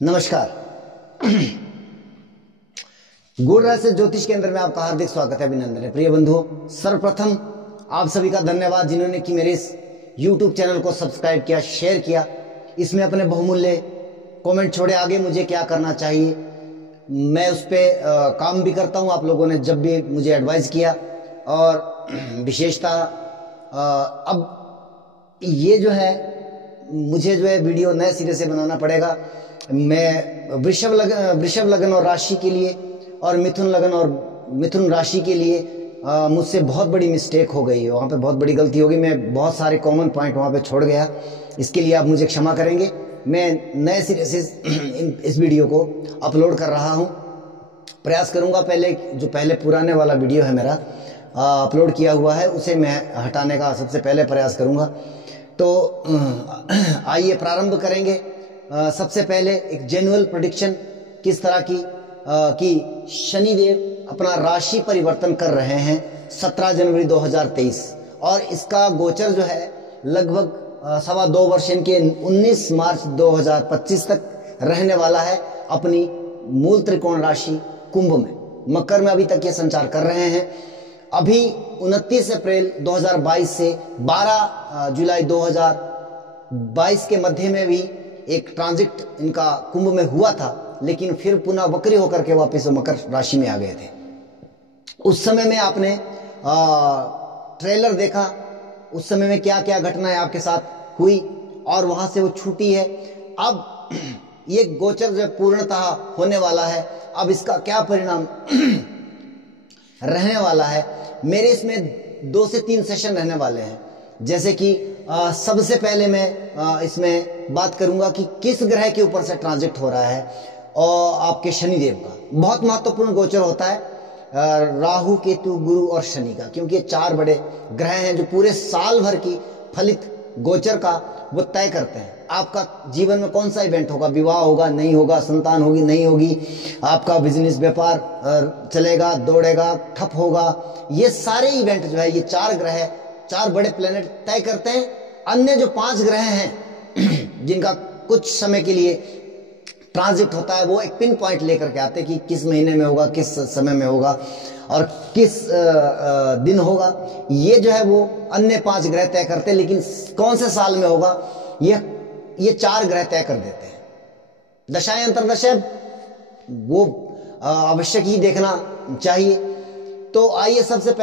नमस्कार। गुण रहस्य ज्योतिष केंद्र में आपका हार्दिक स्वागत है, अभिनंदन है। प्रिय बंधुओं, सर्वप्रथम आप सभी का धन्यवाद जिन्होंने कि मेरे इस YouTube चैनल को सब्सक्राइब किया, शेयर किया, इसमें अपने बहुमूल्य कमेंट छोड़े। आगे मुझे क्या करना चाहिए मैं उस पर काम भी करता हूं। आप लोगों ने जब भी मुझे एडवाइस किया, और विशेषता अब ये जो है मुझे जो है वीडियो नए सिरे से बनाना पड़ेगा। मैं वृषभ लगन और राशि के लिए और मिथुन राशि के लिए मुझसे बहुत बड़ी मिस्टेक हो गई है, वहाँ पे बहुत बड़ी गलती हो गई। मैं बहुत सारे कॉमन पॉइंट वहाँ पे छोड़ गया, इसके लिए आप मुझे क्षमा करेंगे। मैं नए सिरे से इस वीडियो को अपलोड कर रहा हूँ। प्रयास करूँगा पहले पुराने वाला वीडियो है मेरा अपलोड किया हुआ है, उसे मैं हटाने का सबसे पहले प्रयास करूँगा। तो आइए प्रारंभ करेंगे। सबसे पहले एक जेन्युइन प्रेडिक्शन किस तरह की कि शनिदेव अपना राशि परिवर्तन कर रहे हैं 17 जनवरी 2023, और इसका गोचर जो है लगभग 2.25 वर्ष इनके 19 मार्च 2025 तक रहने वाला है अपनी मूल त्रिकोण राशि कुंभ में। मकर में अभी तक ये संचार कर रहे हैं। अभी 29 अप्रैल 2022 से 12 जुलाई 2022 के मध्य में भी एक ट्रांजिट इनका कुंभ में हुआ था, लेकिन फिर पुनः वक्री होकर के वापस मकर राशि में आ गए थे। उस समय में आपने ट्रेलर देखा, उस समय में क्या क्या घटनाएं आपके साथ हुई और वहां से वो छूटी है। अब ये गोचर जो पूर्णतः होने वाला है, अब इसका क्या परिणाम रहने वाला है। मेरे इसमें 2 से 3 सेशन रहने वाले हैं। जैसे कि सबसे पहले मैं इसमें बात करूंगा कि किस ग्रह के ऊपर से ट्रांजिट हो रहा है, और आपके शनिदेव का बहुत महत्वपूर्ण गोचर होता है, राहु, केतु, गुरु और शनि का, क्योंकि ये 4 बड़े ग्रह हैं जो पूरे साल भर की फलित गोचर का वो तय करते हैं। आपका जीवन में कौन सा इवेंट होगा, विवाह होगा नहीं होगा, संतान होगी नहीं होगी, आपका बिजनेस व्यापार चलेगा दौड़ेगा ठप होगा, ये सारे इवेंट जो है ये 4 ग्रह 4 बड़े प्लेनेट तय करते हैं। अन्य जो 5 ग्रह हैं जिनका कुछ समय के लिए ट्रांजिट होता है, वो एक पिन पॉइंट लेकर के आते हैं कि किस महीने में होगा, किस समय में होगा और किस दिन होगा। ये जो है वो अन्य 5 ग्रह तय करते हैं, लेकिन कौन से साल में होगा ये 4 ग्रह तय कर देते हैं। दशाएं अंतर्दशाएं वो आवश्यक ही देखना चाहिए। तो आइए सबसे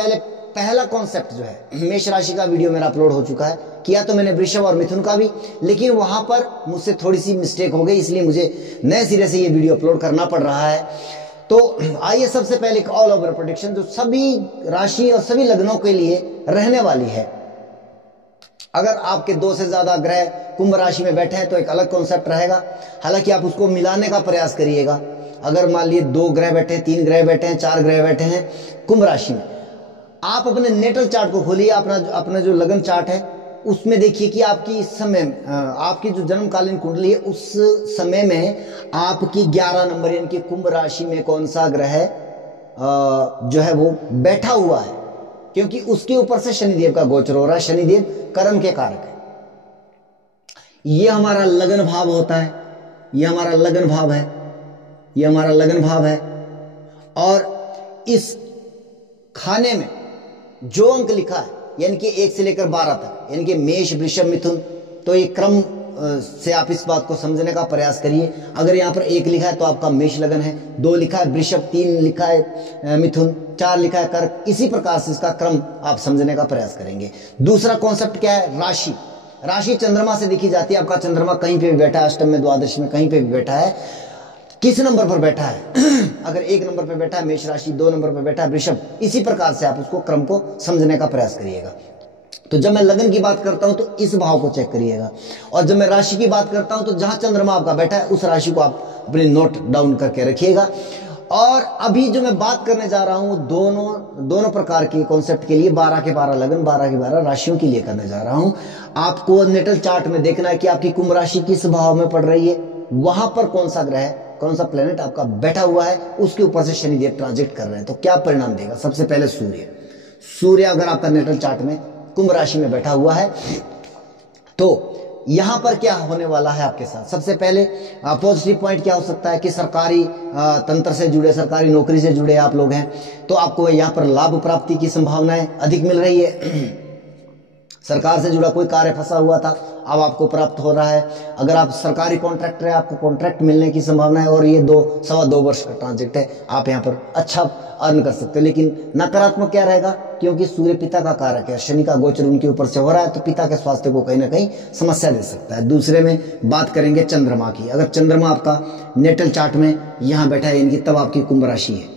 पहला कॉन्सेप्ट जो है, मेष राशि का वीडियो मेरा अपलोड हो चुका है, किया तो मैंने वृषभ और मिथुन का भी, लेकिन वहां पर मुझसे थोड़ी सी मिस्टेक हो गई, इसलिए मुझे नए सिरे से ये वीडियो अपलोड करना पड़ रहा है। तो आइए सबसे पहले एक ऑल ओवर प्रेडिक्शन जो सभी राशि और सभी लग्नों के लिए रहने वाली है। अगर आपके 2 से ज्यादा ग्रह कुंभ राशि में बैठे हैं तो एक अलग कॉन्सेप्ट रहेगा, हालांकि आप उसको मिलाने का प्रयास करिएगा। अगर मान लीजिए 2 ग्रह बैठे हैं, 3 ग्रह बैठे हैं, 4 ग्रह बैठे हैं कुंभ राशि में, आप अपने नेटल चार्ट को खोलिए, अपना जो लगन चार्ट है उसमें देखिए कि आपकी इस समय आपकी जो जन्मकालीन कुंडली है उस समय में आपकी 11 नंबर यानी कि कुंभ राशि में कौन सा ग्रह जो है वो बैठा हुआ है, क्योंकि उसके ऊपर से शनिदेव का गोचर हो रहा है। शनिदेव कर्म के कारक है। ये हमारा लगन भाव होता है, ये हमारा लगन भाव है, ये हमारा लगन भाव है। और इस खाने में जो अंक लिखा है यानी कि 1 से लेकर 12 तक, यानी कि मेष, वृषभ, मिथुन, तो ये क्रम से आप इस बात को समझने का प्रयास करिए। अगर यहाँ पर 1 लिखा है तो आपका मेष लगन है, 2 लिखा है वृषभ, 3 लिखा है मिथुन, 4 लिखा है कर्क, इसी प्रकार से इसका क्रम आप समझने का प्रयास करेंगे। दूसरा कॉन्सेप्ट क्या है, राशि। राशि चंद्रमा से देखी जाती है। आपका चंद्रमा कहीं पे भी बैठा है, अष्टम में, द्वादश में, कहीं पे भी बैठा है, किस नंबर पर बैठा है अगर 1 नंबर पर बैठा है मेष राशि, 2 नंबर पर बैठा है वृषभ, इसी प्रकार से आप उसको क्रम को समझने का प्रयास करिएगा। तो जब मैं लगन की बात करता हूं तो इस भाव को चेक करिएगा, और जब मैं राशि की बात करता हूं तो जहां चंद्रमा आपका बैठा है उस राशि को आप अपने नोट डाउन करके रखिएगा। और अभी जो मैं बात करने जा रहा हूं दोनों प्रकार के कॉन्सेप्ट के लिए, 12 के 12 लगन, 12 के 12 राशियों के लिए करने जा रहा हूं। आपको नेटल चार्ट में देखना है कि आपकी कुंभ राशि किस भाव में पड़ रही है, वहां पर कौन सा ग्रह, कौन सा प्लेनेट आपका बैठा हुआ है, उसके ऊपर से शनिदेव ट्रांजिट कर रहे हैं तो क्या परिणाम देगा। सबसे पहले सूर्य अगर आपका नेटल चार्ट में कुंभ राशि में बैठा हुआ है तो यहां पर क्या होने वाला है आपके साथ, सबसे पहले पॉजिटिव पॉइंट क्या हो सकता है कि सरकारी तंत्र से जुड़े, सरकारी नौकरी से जुड़े आप लोग हैं तो आपको यहां पर लाभ प्राप्ति की संभावनाएं अधिक मिल रही है। सरकार से जुड़ा कोई कार्य फंसा हुआ था, अब आपको प्राप्त हो रहा है। अगर आप सरकारी कॉन्ट्रैक्टर है, आपको कॉन्ट्रैक्ट मिलने की संभावना है, और ये 2 वर्ष का ट्रांजेक्ट है, आप यहाँ पर अच्छा अर्न कर सकते हो। लेकिन नकारात्मक क्या रहेगा, क्योंकि सूर्य पिता का कारक है, शनि का गोचर उनके ऊपर से हो रहा है, तो पिता के स्वास्थ्य को कहीं ना कहीं समस्या दे सकता है। दूसरे में बात करेंगे चंद्रमा की। अगर चंद्रमा आपका नेटल चार्ट में यहाँ बैठा है, इनकी तब आपकी कुंभ राशि है।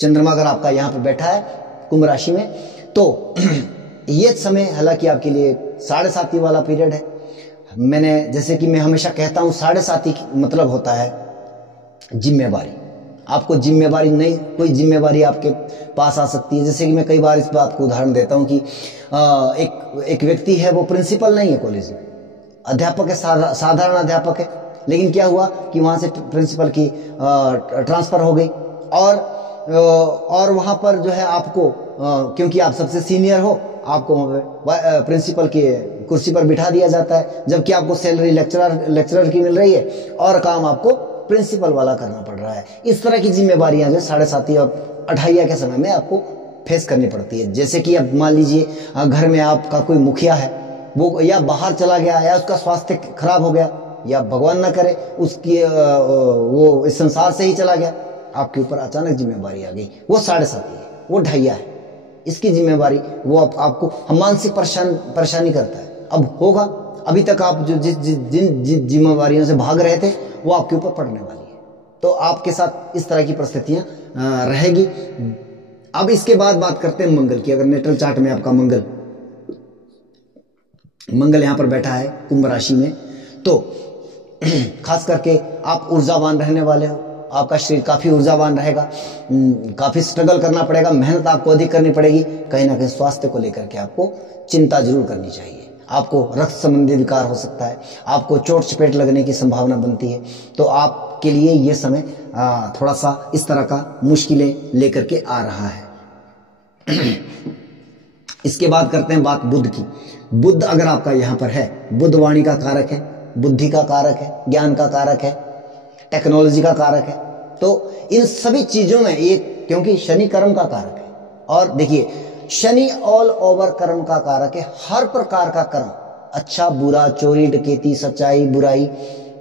चंद्रमा अगर आपका यहाँ पर बैठा है कुंभ राशि में, तो ये समय हालांकि आपके लिए 7.5 वाला पीरियड है। मैंने जैसे कि मैं हमेशा कहता हूं 7.5 मतलब होता है जिम्मेवारी। आपको जिम्मेवारी नहीं, कोई जिम्मेवारी आपके पास आ सकती है। जैसे कि मैं कई बार इस बात को उदाहरण देता हूं कि एक व्यक्ति है, वो प्रिंसिपल नहीं है कॉलेज में, अध्यापक है, साधारण अध्यापक है, लेकिन क्या हुआ कि वहां से प्रिंसिपल की ट्रांसफर हो गई, और वहां पर जो है आपको क्योंकि आप सबसे सीनियर हो, आपको प्रिंसिपल की कुर्सी पर बिठा दिया जाता है, जबकि आपको सैलरी लेक्चरर की मिल रही है और काम आपको प्रिंसिपल वाला करना पड़ रहा है। इस तरह की जिम्मेवारियां जो 7.5 और 28 के समय में आपको फेस करनी पड़ती है। जैसे कि अब मान लीजिए घर में आपका कोई मुखिया है, वो या बाहर चला गया, या उसका स्वास्थ्य खराब हो गया, या भगवान ना करे उसकी वो इस संसार से ही चला गया, आपके ऊपर अचानक जिम्मेवारी आ गई, वो 7.5 है, वो 28 है। इसकी जिम्मेवारी वो आपको मानसिक परेशानी करता है। अब होगा, अभी तक आप जो जिन जिम्मेवारियों से भाग रहे थे वो आपके ऊपर पड़ने वाली है, तो आपके साथ इस तरह की परिस्थितियां रहेगी। अब इसके बाद बात करते हैं मंगल की। अगर नेटल चार्ट में आपका मंगल यहां पर बैठा है कुंभ राशि में, तो खास करके आप ऊर्जावान रहने वाले हो, आपका शरीर काफी ऊर्जावान रहेगा, काफी स्ट्रगल करना पड़ेगा, मेहनत आपको अधिक करनी पड़ेगी। कहीं ना कहीं स्वास्थ्य को लेकर के आपको चिंता जरूर करनी चाहिए। आपको रक्त संबंधी विकार हो सकता है, आपको चोट चपेट लगने की संभावना बनती है, तो आपके लिए यह समय थोड़ा सा इस तरह का मुश्किलें लेकर के आ रहा है। इसके बाद करते हैं बात बुध की। बुध अगर आपका यहां पर है, बुध वाणी का कारक है, बुद्धि का कारक है, ज्ञान का कारक है, टेक्नोलॉजी का कारक है। तो इन सभी चीजों में ये, क्योंकि शनि कर्म का कारक है, और देखिए शनि ऑल ओवर कर्म का कारक है। हर प्रकार का कर्म, अच्छा बुरा, चोरी डकैती, सच्चाई बुराई,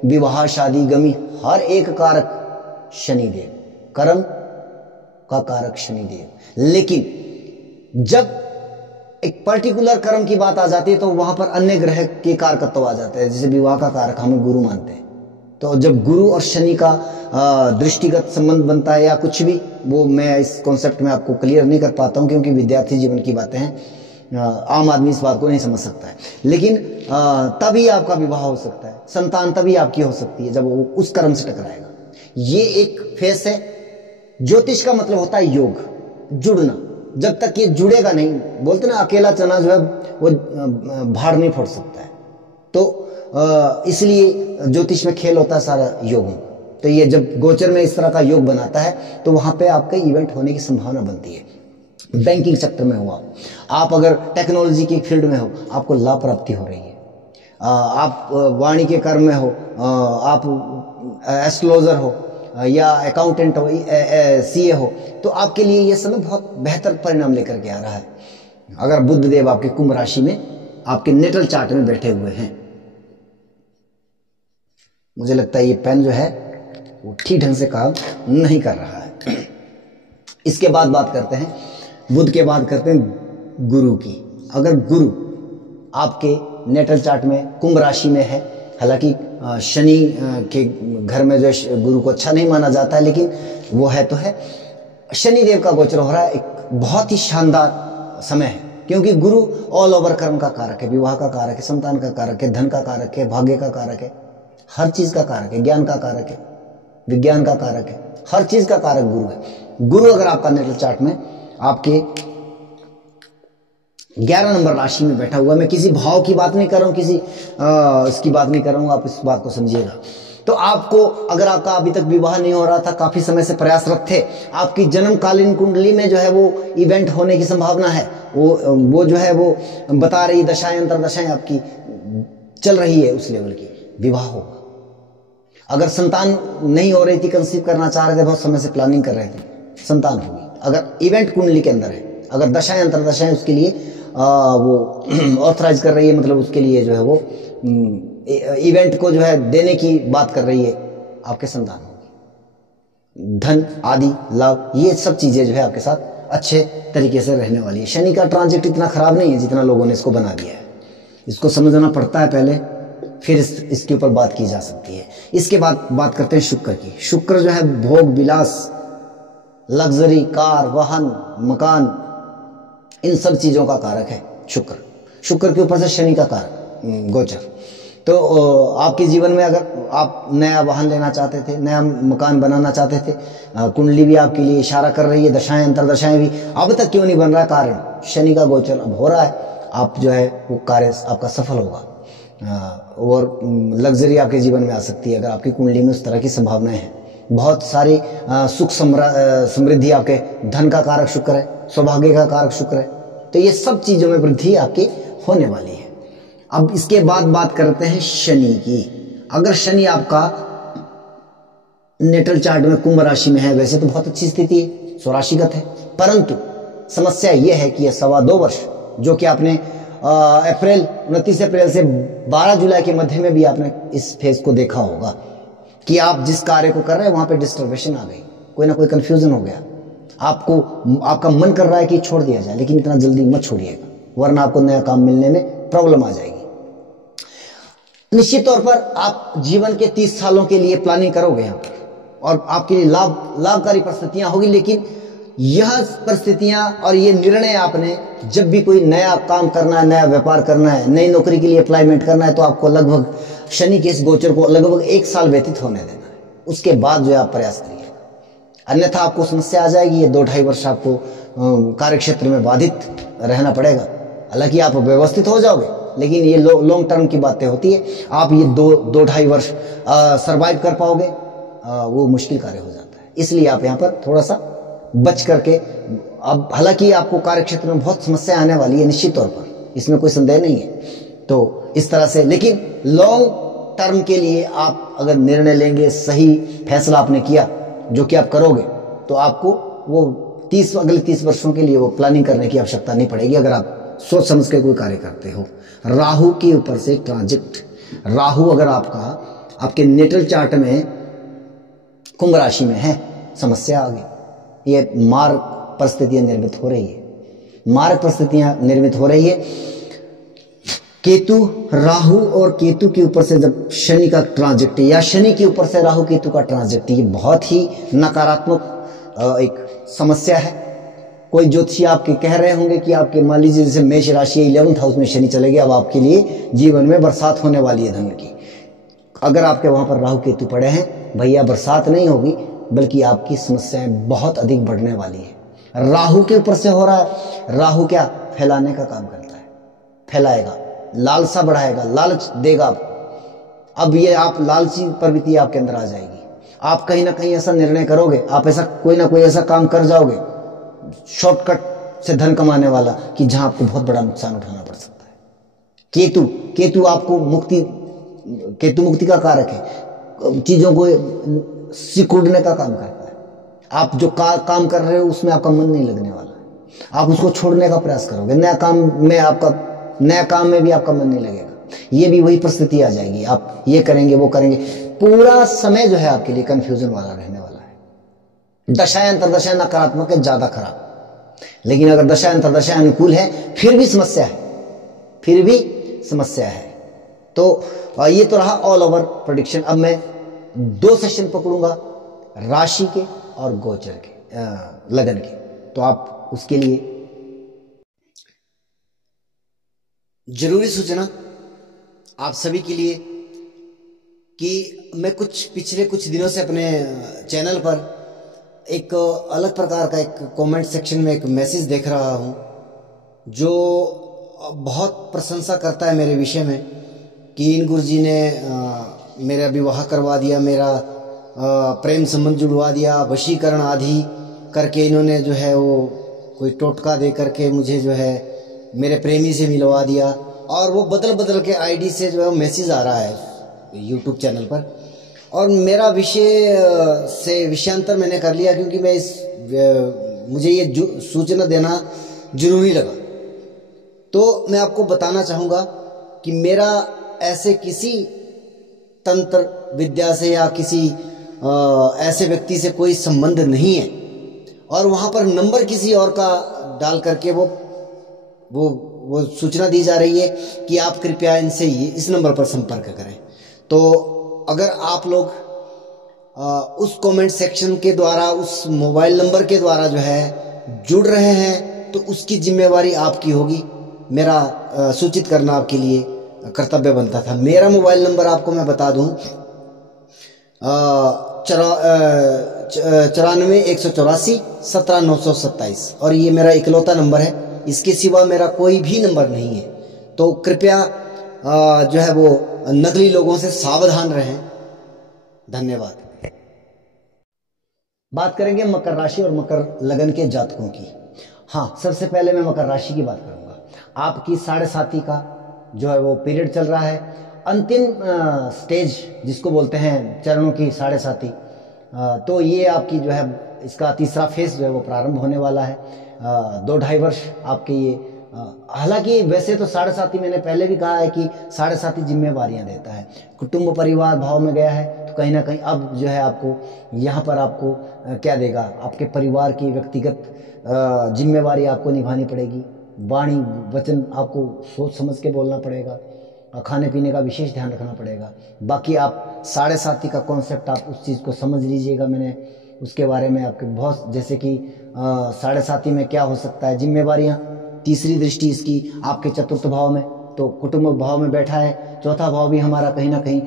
विवाह शादी गमी, हर एक कारक शनिदेव, कर्म का कारक शनिदेव। लेकिन जब एक पर्टिकुलर कर्म की बात आ जाती है तो वहां पर अन्य ग्रह के कारकत्व आ जाते हैं। जैसे विवाह का कारक हमें गुरु मानते हैं, तो जब गुरु और शनि का दृष्टिगत संबंध बनता है या कुछ भी, वो मैं इस कॉन्सेप्ट में आपको क्लियर नहीं कर पाता हूं, क्योंकि विद्यार्थी जीवन की बातें हैं, आम आदमी इस बात को नहीं समझ सकता है। लेकिन तभी आपका विवाह हो सकता है, संतान तभी आपकी हो सकती है जब वो उस कर्म से टकराएगा। ये एक फेस है। ज्योतिष का मतलब होता है योग, जुड़ना। जब तक ये जुड़ेगा नहीं, बोलते ना अकेला चना जो है वो भाड़ नहीं फोड़ सकता है, तो इसलिए ज्योतिष में खेल होता है सारा योगों। तो ये जब गोचर में इस तरह का योग बनाता है तो वहां पे आपके इवेंट होने की संभावना बनती है। बैंकिंग सेक्टर में हो आप अगर टेक्नोलॉजी की फील्ड में हो, आपको लाभ प्राप्ति हो रही है। आप वाणी के कर्म में हो, आप एस्ट्रोलॉजर हो या अकाउंटेंट हो, सीए हो, तो आपके लिए यह समय बहुत बेहतर परिणाम लेकर के आ रहा है। अगर बुध देव आपके कुंभ राशि में आपके नेटल चार्ट में बैठे हुए हैं। मुझे लगता है ये पेन जो है वो ठीक ढंग से काम नहीं कर रहा है। इसके बाद बात करते हैं, बुध के बाद करते हैं गुरु की। अगर गुरु आपके नेटल चार्ट में कुंभ राशि में है, हालांकि शनि के घर में जो गुरु को अच्छा नहीं माना जाता है, लेकिन वो है तो है। शनि देव का गोचर हो रहा है, एक बहुत ही शानदार समय है, क्योंकि गुरु ऑल ओवर कर्म का कारक है, विवाह का कारक है, संतान का कारक है, धन का कारक है, भाग्य का कारक है, हर चीज का कारक है, ज्ञान का कारक है, विज्ञान का कारक है, हर चीज का कारक गुरु है। गुरु अगर आपका नेटल चार्ट में आपके 11 नंबर राशि में बैठा हुआ। मैं किसी भाव की बात नहीं कर रहा हूँ, किसी इसकी बात नहीं कर रहा हूँ, आप इस बात को समझिएगा। तो आपको, अगर आपका अभी तक विवाह नहीं हो रहा था, काफी समय से प्रयासरत थे, आपकी जन्मकालीन कुंडली में जो है वो इवेंट होने की संभावना है, वो जो है वो बता रही, दशाएं अंतरदशाएं आपकी चल रही है उस लेवल की, विवाह होगा। अगर संतान नहीं हो रही थी, कंसीव करना चाह रहे थे, बहुत समय से प्लानिंग कर रहे थे, संतान होगी। अगर इवेंट कुंडली के अंदर है, अगर दशाएं अंतरदशाएं उसके लिए वो ऑथराइज कर रही है, मतलब उसके लिए जो है वो इवेंट को जो है देने की बात कर रही है, आपके संतान होगी। धन आदि लाभ, ये सब चीजें जो है आपके साथ अच्छे तरीके से रहने वाली है। शनि का ट्रांजिट इतना खराब नहीं है जितना लोगों ने इसको बना दिया है। इसको समझना पड़ता है पहले, फिर इसके ऊपर बात की जा सकती है। इसके बाद बात करते हैं शुक्र की। शुक्र जो है भोग विलास, लग्जरी, कार, वाहन, मकान, इन सब चीजों का कारक है शुक्र। शुक्र के ऊपर से शनि का कारक गोचर। तो आपके जीवन में अगर आप नया वाहन लेना चाहते थे, नया मकान बनाना चाहते थे, कुंडली भी आपके लिए इशारा कर रही है, दशाएं अंतरदशाएं भी, अब तक क्यों नहीं बन रहा, कारण शनि का गोचर अब हो रहा है, आप जो है वो कार्य आपका सफल होगा। और लग्जरी आपके जीवन में आ सकती है अगर आपकी कुंडली में उस तरह की संभावनाएं हैं। बहुत सारी सुख समृद्धि, आपके धन का कारक शुक्र है, सौभाग्य का कारक शुक्र है, तो ये सब चीजों में वृद्धि आपकी होने वाली है। अब इसके बाद बात करते हैं शनि की। अगर शनि आपका नेटल चार्ट में कुंभ राशि में है, वैसे तो बहुत अच्छी स्थिति है, स्वराशिगत है, परंतु समस्या यह है कि यह 2.25 वर्ष, जो कि आपने 29 अप्रैल से 12 जुलाई के मध्य में भी आपने इस फेज को देखा होगा कि आप जिस कार्य को कर रहे हैं वहां पे डिस्टर्बेशन आ गई, कोई ना कोई कंफ्यूजन हो गया, आपको आपका मन कर रहा है कि छोड़ दिया जाए, लेकिन इतना जल्दी मत छोड़िएगा, वरना आपको नया काम मिलने में प्रॉब्लम आ जाएगी। निश्चित तौर पर आप जीवन के 30 सालों के लिए प्लानिंग करोगे यहाँ पर, और आपके लिए लाभकारी परिस्थितियां होगी, लेकिन यह परिस्थितियां और ये निर्णय आपने जब भी कोई नया काम करना है, नया व्यापार करना है, नई नौकरी के लिए अप्लाईमेंट करना है, तो आपको लगभग शनि के इस गोचर को लगभग 1 साल व्यतीत होने देना है, उसके बाद जो है आप प्रयास करिएगा, अन्यथा आपको समस्या आ जाएगी। ये 2-2.5 वर्ष आपको कार्य क्षेत्र में बाधित रहना पड़ेगा। हालांकि आप व्यवस्थित हो जाओगे, लेकिन ये लॉन्ग टर्म की बातें होती है, आप ये 2-2.5 वर्ष सरवाइव कर पाओगे, वो मुश्किल कार्य हो जाता है। इसलिए आप यहाँ पर थोड़ा सा बच करके, अब हालांकि आपको कार्य क्षेत्र में बहुत समस्या आने वाली है निश्चित तौर पर, इसमें कोई संदेह नहीं है, तो इस तरह से, लेकिन लॉन्ग टर्म के लिए आप अगर निर्णय लेंगे, सही फैसला आपने किया जो कि आप करोगे, तो आपको वो अगले 30 वर्षों के लिए वो प्लानिंग करने की आवश्यकता नहीं पड़ेगी, अगर आप सोच समझ के कोई कार्य करते हो। राहु के ऊपर से ट्रांजिट, राहु अगर आपके नेटल चार्ट में कुंभ राशि में है, समस्या आ गई, ये मार्ग परिस्थितियां निर्मित हो रही है, मार्ग परिस्थितियां निर्मित हो रही है। केतु, राहु और केतु के ऊपर से जब शनि का ट्रांजिट, या शनि के ऊपर से राहु केतु का ट्रांजिट, ये बहुत ही नकारात्मक एक समस्या है। कोई ज्योतिषी आपके कह रहे होंगे कि आपके, मान लीजिए जैसे मेष राशि 11th हाउस में शनि चले गए, अब आपके लिए जीवन में बरसात होने वाली है धन की। अगर आपके वहां पर राहु केतु पड़े हैं, भैया बरसात नहीं होगी, बल्कि आपकी समस्याएं बहुत अधिक बढ़ने वाली है। राहु के ऊपर से हो रहा है, राहु क्या फैलाने का काम करता है, फैलाएगा, लालसा बढ़ाएगा, लालच देगा आपको। अब ये आप लालची प्रवृत्ति आपके अंदर आ जाएगी, आप कहीं ना कहीं ऐसा निर्णय करोगे, आप ऐसा कोई ना कोई ऐसा काम कर जाओगे शॉर्टकट से धन कमाने वाला, कि जहां आपको बहुत बड़ा नुकसान उठाना पड़ सकता है। केतु आपको मुक्ति का कारक है, चीजों को सिकुड़ने का काम करता है। आप जो काम कर रहे हो उसमें आपका मन नहीं लगने वाला है, आप उसको छोड़ने का प्रयास करोगे, नया काम में भी आपका मन नहीं लगेगा, ये भी वही परिस्थिति आ जाएगी, आप ये करेंगे वो करेंगे, पूरा समय जो है आपके लिए कंफ्यूजन वाला रहने वाला है। दशाएं अंतरदशाएं नकारात्मक है, ज्यादा खराब, लेकिन अगर दशा अंतरदशा अनुकूल है, फिर भी समस्या है, तो ये तो रहा ऑल ओवर प्रेडिक्शन। अब मैं 2 सेशन पकड़ूंगा, राशि के और गोचर के, लगन के, तो आप उसके लिए जरूरी सूचना आप सभी के लिए कि मैं पिछले कुछ दिनों से अपने चैनल पर एक अलग प्रकार का एक कमेंट सेक्शन में एक मैसेज देख रहा हूं, जो बहुत प्रशंसा करता है मेरे विषय में कि इन गुरुजी ने मेरा विवाह करवा दिया, मेरा प्रेम संबंध जुड़वा दिया, वशीकरण आदि करके इन्होंने जो है वो कोई टोटका दे करके मुझे जो है मेरे प्रेमी से मिलवा दिया। और वो बदल बदल के आईडी से जो है मैसेज आ रहा है यूट्यूब चैनल पर, और मेरा विषय से विषयांतर मैंने कर लिया क्योंकि मैं मुझे ये सूचना देना जरूरी लगा। तो मैं आपको बताना चाहूँगा कि मेरा ऐसे किसी तंत्र विद्या से या किसी ऐसे व्यक्ति से कोई संबंध नहीं है, और वहाँ पर नंबर किसी और का डाल करके वो सूचना दी जा रही है कि आप कृपया इनसे इस नंबर पर संपर्क करें। तो अगर आप लोग उस कमेंट सेक्शन के द्वारा, उस मोबाइल नंबर के द्वारा जो है जुड़ रहे हैं, तो उसकी जिम्मेवारी आपकी होगी। मेरा सूचित करना आपके लिए कर्तव्य बनता था। मेरा मोबाइल नंबर आपको मैं बता दूं, 94-184-17-927, और ये मेरा इकलौता नंबर है। इसके सिवा मेरा कोई भी नंबर नहीं है। तो कृपया जो है वो नकली लोगों से सावधान रहें। धन्यवाद। बात करेंगे मकर राशि और मकर लगन के जातकों की। हाँ, सबसे पहले मैं मकर राशि की बात करूंगा। आपकी 7.5 का जो है वो पीरियड चल रहा है, अंतिम स्टेज जिसको बोलते हैं चरणों की 7.5। तो ये आपकी जो है इसका तीसरा फेज जो है वो प्रारंभ होने वाला है। 2-2.5 वर्ष आपके ये, हालांकि वैसे तो 7.5 मैंने पहले भी कहा है कि 7.5 जिम्मेवारियां देता है। कुटुंब परिवार भाव में गया है तो कहीं ना कहीं अब जो है आपको यहाँ पर आपको क्या देगा, आपके परिवार की व्यक्तिगत जिम्मेवारी आपको निभानी पड़ेगी। वाणी वचन आपको सोच समझ के बोलना पड़ेगा, खाने पीने का विशेष ध्यान रखना पड़ेगा। बाकी आप 7.5 का कॉन्सेप्ट आप उस चीज़ को समझ लीजिएगा। मैंने उसके बारे में आपके बहुत, जैसे कि 7.5 में क्या हो सकता है, जिम्मेवारियां। तीसरी दृष्टि इसकी आपके चतुर्थ भाव में, तो कुटुंब भाव में बैठा है। चौथा भाव भी हमारा कहीं ना कहीं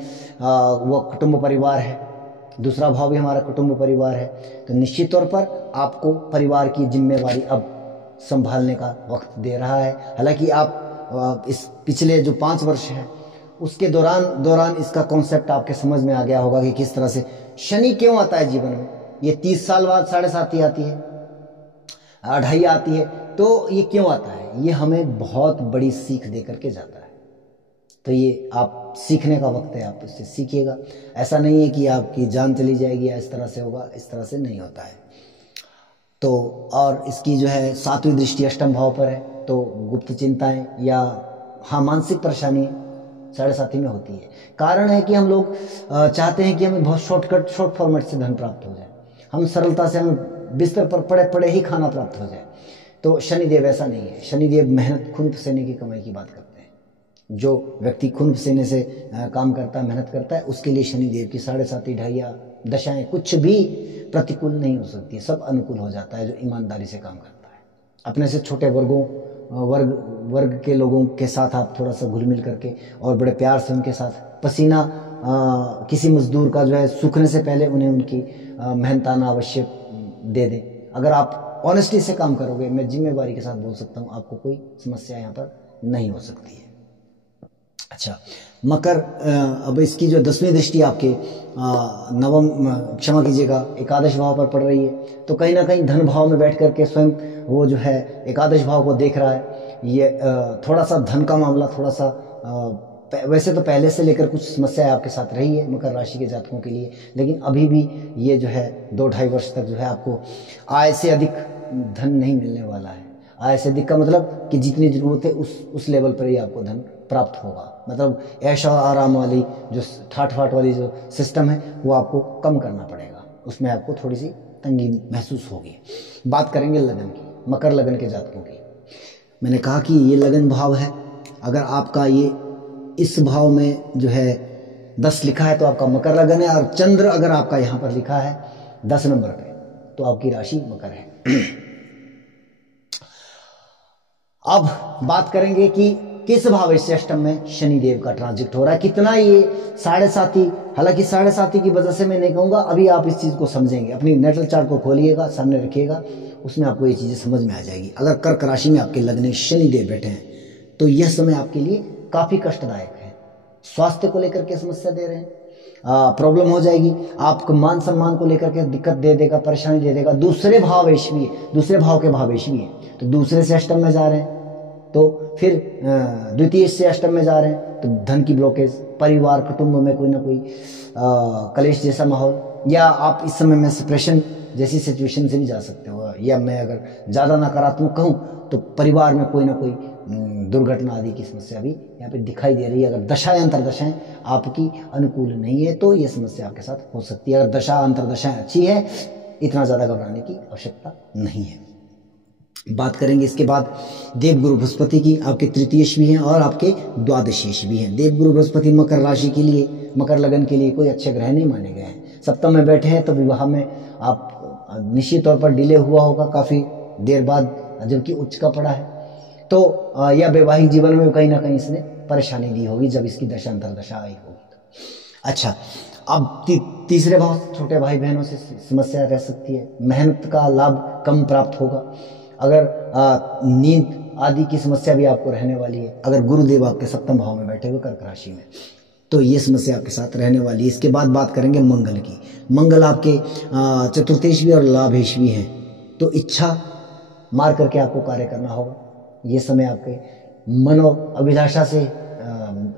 वो कुटुंब परिवार है, दूसरा भाव भी हमारा कुटुंब परिवार है। तो निश्चित तौर पर आपको परिवार की जिम्मेवारी अब संभालने का वक्त दे रहा है। हालांकि आप इस पिछले जो 5 वर्ष हैं उसके दौरान इसका कॉन्सेप्ट आपके समझ में आ गया होगा कि किस तरह से शनि क्यों आता है जीवन में। ये 30 साल बाद 7.5 आती है, 2.5 आती है। तो ये क्यों आता है, ये हमें बहुत बड़ी सीख दे करके जाता है। तो ये आप सीखने का वक्त है, आप इससे सीखिएगा। ऐसा नहीं है कि आपकी जान चली जाएगी या इस तरह से होगा, इस तरह से नहीं होता है। तो और इसकी जो है 7वीं दृष्टि अष्टम भाव पर है, तो गुप्त चिंताएं या हाँ मानसिक परेशानी 7.5 में होती है। कारण है कि हम लोग चाहते हैं कि हमें बहुत शॉर्ट फॉर्मेट से धन प्राप्त हो जाए, हम सरलता से हमें बिस्तर पर पड़े पड़े ही खाना प्राप्त हो जाए। तो शनिदेव ऐसा नहीं है। शनिदेव मेहनत खून पसीने की कमाई की बात करते हैं। जो व्यक्ति खून पसीने से काम करता है, मेहनत करता है, उसके लिए शनिदेव की 7.5 ढाइया दशाएं कुछ भी प्रतिकूल नहीं हो सकती, सब अनुकूल हो जाता है जो ईमानदारी से काम करता है। अपने से छोटे वर्ग के लोगों के साथ आप थोड़ा सा घुल मिल करके और बड़े प्यार से उनके साथ पसीना किसी मजदूर का जो है सूखने से पहले उन्हें उनकी मेहनताना अवश्य दे दें। अगर आप ऑनेस्टी से काम करोगे, मैं जिम्मेवारी के साथ बोल सकता हूँ, आपको कोई समस्या यहाँ पर नहीं हो सकती है। अच्छा, मकर, अब इसकी जो 10वीं दृष्टि आपके क्षमा कीजिएगा, एकादश भाव पर पड़ रही है। तो कहीं ना कहीं धन भाव में बैठ करके स्वयं वो जो है एकादश भाव को देख रहा है। ये थोड़ा सा धन का मामला थोड़ा सा वैसे तो पहले से लेकर कुछ समस्याएं आपके साथ रही है मकर राशि के जातकों के लिए, लेकिन अभी भी ये जो है 2-2.5 वर्ष तक जो है आपको आय से अधिक धन नहीं मिलने वाला है। आय से अधिक का मतलब कि जितनी जरूरत है उस लेवल पर ही आपको धन प्राप्त होगा। मतलब ऐशा आराम वाली जो ठाठ फाट वाली जो सिस्टम है वो आपको कम करना पड़ेगा, उसमें आपको थोड़ी सी तंगी महसूस होगी। बात करेंगे लगन की, मकर लगन के जातकों की। मैंने कहा कि ये लगन भाव है। अगर आपका ये इस भाव में जो है 10 लिखा है तो आपका मकर लगन है, और चंद्र अगर आपका यहाँ पर लिखा है 10 नंबर पे तो आपकी राशि मकर है। अब बात करेंगे कि किस भाव से अष्टम में शनिदेव का ट्रांजिट हो रहा है, कितना ये 7.5, हालांकि 7.5 की वजह से मैं नहीं कहूँगा, अभी आप इस चीज़ को समझेंगे। अपनी नेटल चार्ट को खोलिएगा, सामने रखिएगा, उसमें आपको ये चीज़ें समझ में आ जाएगी। अगर कर्क राशि में आपके लग्न शनिदेव बैठे हैं तो यह समय आपके लिए काफ़ी कष्टदायक है। स्वास्थ्य को लेकर के समस्या दे रहे हैं, प्रॉब्लम हो जाएगी, आपको मान सम्मान को लेकर के दिक्कत दे देगा, परेशानी दे देगा। दूसरे भाव के भावेश भी है, तो दूसरे से अष्टम में जा रहे हैं, तो फिर द्वितीय से अष्टम में जा रहे हैं, तो धन की ब्लॉकेज, परिवार कुटुंब में कोई ना कोई कलेश जैसा माहौल, या आप इस समय में सेपरेशन जैसी सिचुएशन से भी जा सकते हो, या मैं अगर ज़्यादा नकारात्मक कहूँ तो परिवार में कोई ना कोई दुर्घटना आदि की समस्या भी यहाँ पे दिखाई दे रही है। अगर दशाएं अंतरदशाएं आपकी अनुकूल नहीं है तो ये समस्या आपके साथ हो सकती है। अगर दशा अंतरदशाएं अच्छी है, इतना ज़्यादा घबराने की आवश्यकता नहीं है। बात करेंगे इसके बाद देवगुरु बृहस्पति की। आपके तृतीयेश भी हैं और आपके द्वादशेश भी हैं। देवगुरु बृहस्पति मकर राशि के लिए, मकर लगन के लिए कोई अच्छे ग्रह नहीं माने गए हैं। सप्तम में बैठे हैं तो विवाह में आप निश्चित तौर पर डिले हुआ होगा काफ़ी देर बाद, जबकि उच्च का पड़ा है, तो या वैवाहिक जीवन में कहीं ना कहीं इसने परेशानी दी होगी जब इसकी दशा अंतरदशा आई होगी तो। अच्छा, अब तीसरे भाव छोटे भाई बहनों से समस्या रह सकती है। मेहनत का लाभ कम प्राप्त होगा। अगर नींद आदि की समस्या भी आपको रहने वाली है। अगर गुरुदेव आपके सप्तम भाव में बैठे हुए कर्क राशि में, तो ये समस्या आपके साथ रहने वाली है। इसके बाद बात करेंगे मंगल की। मंगल आपके चतुर्थेश भी और लाभेश भी हैं, तो इच्छा मार करके आपको कार्य करना होगा। ये समय आपके मनो अभिलाषा से,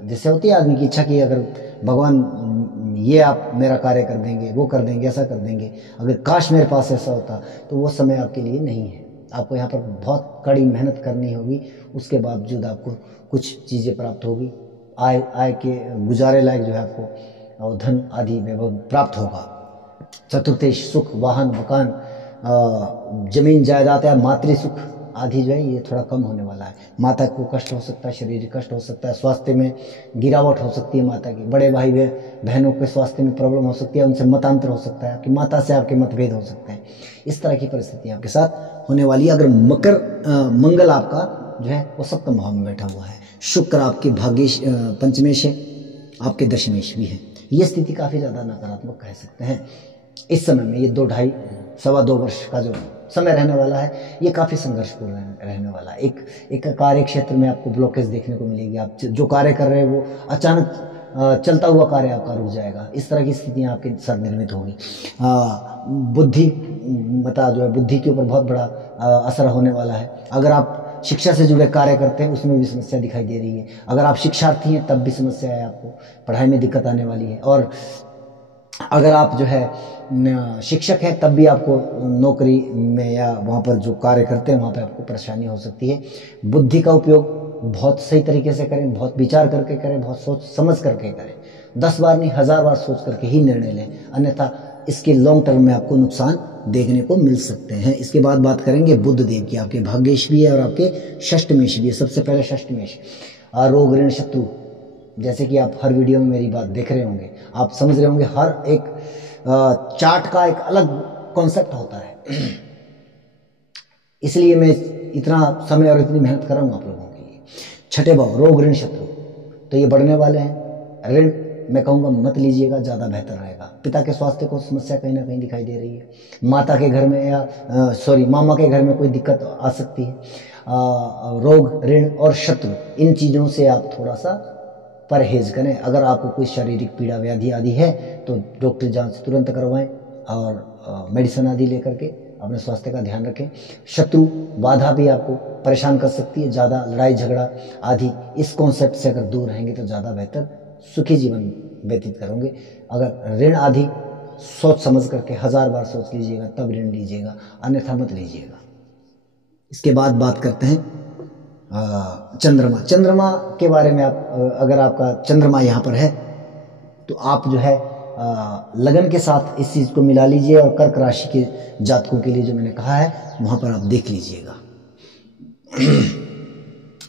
जैसे होती है आदमी की इच्छा की, अगर भगवान ये आप मेरा कार्य कर देंगे, वो कर देंगे, ऐसा कर देंगे, अगर काश मेरे पास ऐसा होता, तो वो समय आपके लिए नहीं है। आपको यहाँ पर बहुत कड़ी मेहनत करनी होगी, उसके बावजूद आपको कुछ चीज़ें प्राप्त होगी। आय के गुजारे लायक जो है आपको और धन आदि वैभव प्राप्त होगा। चतुर्थेश सुख, वाहन, मकान, जमीन जायदाद या मातृ सुख आदि जो है ये थोड़ा कम होने वाला है। माता को कष्ट हो सकता है, शारीरिक कष्ट हो सकता है, स्वास्थ्य में गिरावट हो सकती है माता की, बड़े भाई बहनों के स्वास्थ्य में प्रॉब्लम हो सकती है, उनसे मतांतर हो सकता है, आपकी माता से आपके मतभेद हो सकते हैं। इस तरह की परिस्थिति आपके साथ होने वाली है। अगर मंगल आपका जो है वो सप्तम भाव में बैठा हुआ है, शुक्र आपके भाग्येश पंचमेश है, आपके दशमेश भी है, ये स्थिति काफ़ी ज़्यादा नकारात्मक कह सकते हैं। इस समय में ये 2-2.5-2.25 वर्ष का जो समय रहने वाला है, ये काफ़ी संघर्षपूर्ण रहने वाला है। एक कार्य क्षेत्र में आपको ब्लॉकेज देखने को मिलेगी। आप जो कार्य कर रहे हैं वो अचानक चलता हुआ कार्य आपका रुक जाएगा। इस तरह की स्थितियाँ आपके साथ निर्मित होगी। बुद्धि जो है, बुद्धि के ऊपर बहुत बड़ा असर होने वाला है। अगर आप शिक्षा से जुड़े कार्य करते हैं उसमें भी समस्या दिखाई दे रही है। अगर आप शिक्षार्थी हैं तब भी समस्या है, आपको पढ़ाई में दिक्कत आने वाली है। और अगर आप जो है शिक्षक हैं तब भी आपको नौकरी में या वहाँ पर जो कार्य करते हैं वहाँ पे आपको परेशानी हो सकती है। बुद्धि का उपयोग बहुत सही तरीके से करें, बहुत विचार करके करें, बहुत सोच समझ करके करें। 10 बार नहीं 1000 बार सोच करके ही निर्णय लें, अन्यथा इसके लॉन्ग टर्म में आपको नुकसान देखने को मिल सकते हैं। इसके बाद बात करेंगे बुध देव की। आपके भाग्येश भी है और आपके षष्ठमेश भी है। सबसे पहले षष्ठमेश, रोग ऋण शत्रु, जैसे कि आप हर वीडियो में मेरी बात देख रहे होंगे, आप समझ रहे होंगे, हर एक चार्ट का एक अलग कॉन्सेप्ट होता है। इसलिए मैं इतना समय और इतनी मेहनत कर रहा हूँ आप लोगों के लिए। छठे भाव रोग ऋण शत्रु, तो ये बढ़ने वाले हैं। ऋण मैं कहूँगा मत लीजिएगा, ज़्यादा बेहतर रहेगा। पिता के स्वास्थ्य को समस्या कहीं ना कहीं दिखाई दे रही है। माता के घर में या मामा के घर में कोई दिक्कत आ सकती है। रोग ऋण और शत्रु, इन चीज़ों से आप थोड़ा सा परहेज करें। अगर आपको कोई शारीरिक पीड़ा व्याधि आदि है तो डॉक्टर जांच तुरंत करवाएं और मेडिसिन आदि लेकर के अपने स्वास्थ्य का ध्यान रखें। शत्रु बाधा भी आपको परेशान कर सकती है। ज़्यादा लड़ाई झगड़ा आदि, इस कॉन्सेप्ट से अगर दूर रहेंगे तो ज़्यादा बेहतर सुखी जीवन व्यतीत करोगे। अगर ऋण आदि सोच समझ करके 1000 बार सोच लीजिएगा तब ऋण लीजिएगा, अन्यथा मत लीजिएगा। इसके बाद बात करते हैं चंद्रमा के बारे में। आप अगर आपका चंद्रमा यहाँ पर है तो आप जो है लगन के साथ इस चीज़ को मिला लीजिए और कर्क राशि के जातकों के लिए जो मैंने कहा है वहाँ पर आप देख लीजिएगा।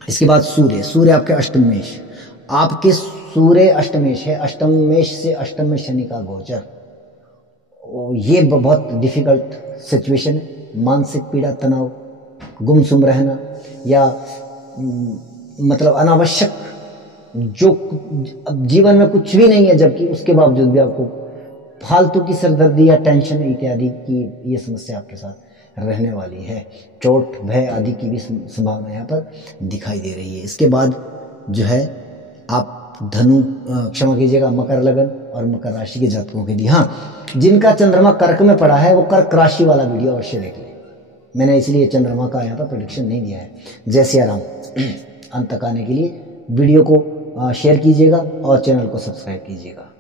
इसके बाद सूर्य आपके अष्टमेश, आपके सूर्य अष्टमेश है। अष्टमेश से अष्टम में शनि का गोचर, ये बहुत डिफिकल्ट सिचुएशन है। मानसिक पीड़ा, तनाव, गुमसुम रहना या मतलब अनावश्यक, जो जीवन में कुछ भी नहीं है जबकि उसके बावजूद भी आपको फालतू की सरदर्दी या टेंशन इत्यादि की ये समस्या आपके साथ रहने वाली है। चोट भय आदि की भी संभावना यहाँ पर दिखाई दे रही है। इसके बाद जो है आप धनु क्षमा कीजिएगा मकर लगन और मकर राशि के जातकों के लिए, हाँ जिनका चंद्रमा कर्क में पड़ा है वो कर्क राशि वाला वीडियो अवश्य देख लें। मैंने इसलिए चंद्रमा का यहाँ पर प्रेडिक्शन नहीं दिया है। जय सिया राम। अंत तक आने के लिए वीडियो को शेयर कीजिएगा और चैनल को सब्सक्राइब कीजिएगा।